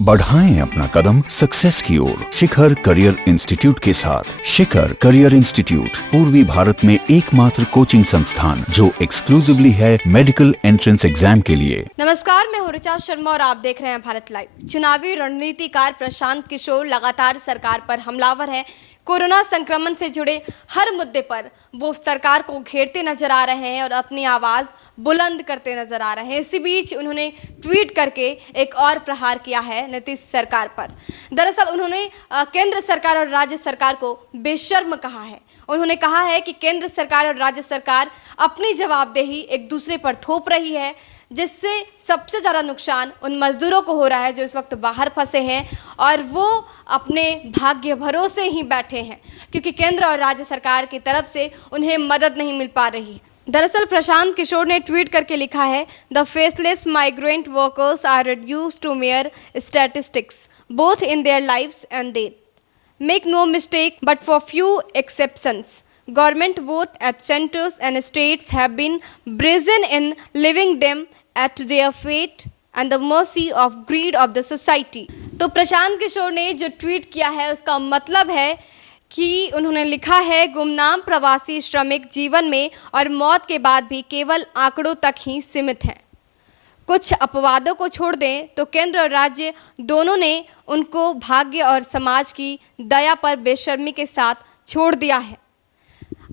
बढ़ाएं अपना कदम सक्सेस की ओर शिखर करियर इंस्टीट्यूट के साथ। शिखर करियर इंस्टीट्यूट पूर्वी भारत में एकमात्र कोचिंग संस्थान जो एक्सक्लूसिवली है मेडिकल एंट्रेंस एग्जाम के लिए। नमस्कार, मैं हूं ऋचा शर्मा और आप देख रहे हैं भारत लाइव। चुनावी रणनीतिकार प्रशांत किशोर लगातार सरकार पर हमलावर है। कोरोना संक्रमण से जुड़े हर मुद्दे पर वो सरकार को घेरते नजर आ रहे हैं और अपनी आवाज बुलंद करते नजर आ रहे हैं। इसी बीच उन्होंने ट्वीट करके एक और प्रहार किया है नीतीश सरकार पर। दरअसल उन्होंने केंद्र सरकार और राज्य सरकार को बेशर्म कहा है। उन्होंने कहा है कि केंद्र सरकार और राज्य सरकार अपनी जवाबदेही एक दूसरे पर थोप रही है, जिससे सबसे ज़्यादा नुकसान उन मजदूरों को हो रहा है जो इस वक्त बाहर फंसे हैं और वो अपने भाग्य भरोसे ही बैठे हैं, क्योंकि केंद्र और राज्य सरकार की तरफ से उन्हें मदद नहीं मिल पा रही। दरअसल प्रशांत किशोर ने ट्वीट करके लिखा है, the faceless migrant workers are reduced to mere statistics both in their lives and death. Make no mistake, but for few exceptions, government both at centers and states have been brazen in leaving them at their fate and the mercy of greed of the society। तो प्रशांत किशोर ने जो tweet किया है उसका मतलब है कि उन्होंने लिखा है, गुमनाम प्रवासी श्रमिक जीवन में और मौत के बाद भी केवल आंकड़ों तक ही सीमित हैं। कुछ अपवादों को छोड़ दें तो केंद्र और राज्य दोनों ने उनको भाग्य और समाज की दया पर बेशर्मी के साथ छोड़ दिया है।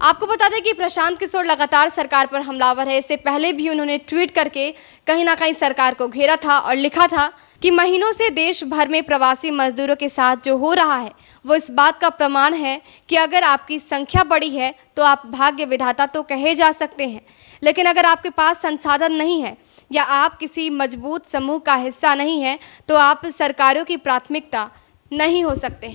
आपको बता दें कि प्रशांत किशोर लगातार सरकार पर हमलावर है। इससे पहले भी उन्होंने ट्वीट करके कहीं ना कहीं सरकार को घेरा था और लिखा था कि महीनों से देश भर में प्रवासी मजदूरों के साथ जो हो रहा है वो इस बात का प्रमाण है कि अगर आपकी संख्या बड़ी है तो आप भाग्य विधाता तो कहे जा सकते हैं, लेकिन अगर आपके पास संसाधन नहीं है या आप किसी मजबूत समूह का हिस्सा नहीं हैं तो आप सरकारों की प्राथमिकता नहीं हो सकते।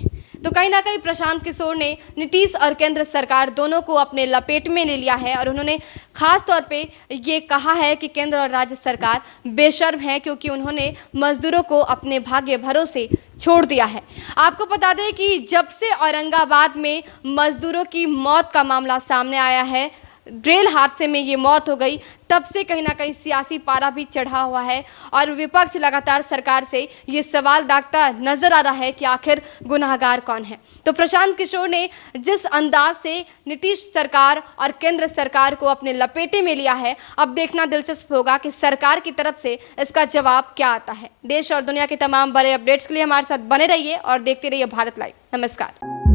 तो कहीं ना कहीं प्रशांत किशोर ने नीतीश और केंद्र सरकार दोनों को अपने लपेट में ले लिया है और उन्होंने खास तौर पे ये कहा है कि केंद्र और राज्य सरकार बेशर्म है, क्योंकि उन्होंने मजदूरों को अपने भाग्य भरोसे छोड़ दिया है। आपको बता दें कि जब से औरंगाबाद में मजदूरों की मौत का मामला सामने आया है, रेल हादसे में ये मौत हो गई, तब से कहीं ना कहीं सियासी पारा भी चढ़ा हुआ है और विपक्ष लगातार सरकार से ये सवाल दागता नजर आ रहा है कि आखिर गुनाहगार कौन है। तो प्रशांत किशोर ने जिस अंदाज से नीतीश सरकार और केंद्र सरकार को अपने लपेटे में लिया है, अब देखना दिलचस्प होगा कि सरकार की तरफ से इसका जवाब क्या आता है। देश और दुनिया के तमाम बड़े अपडेट्स के लिए हमारे साथ बने रहिए और देखते रहिए भारत लाइव। नमस्कार।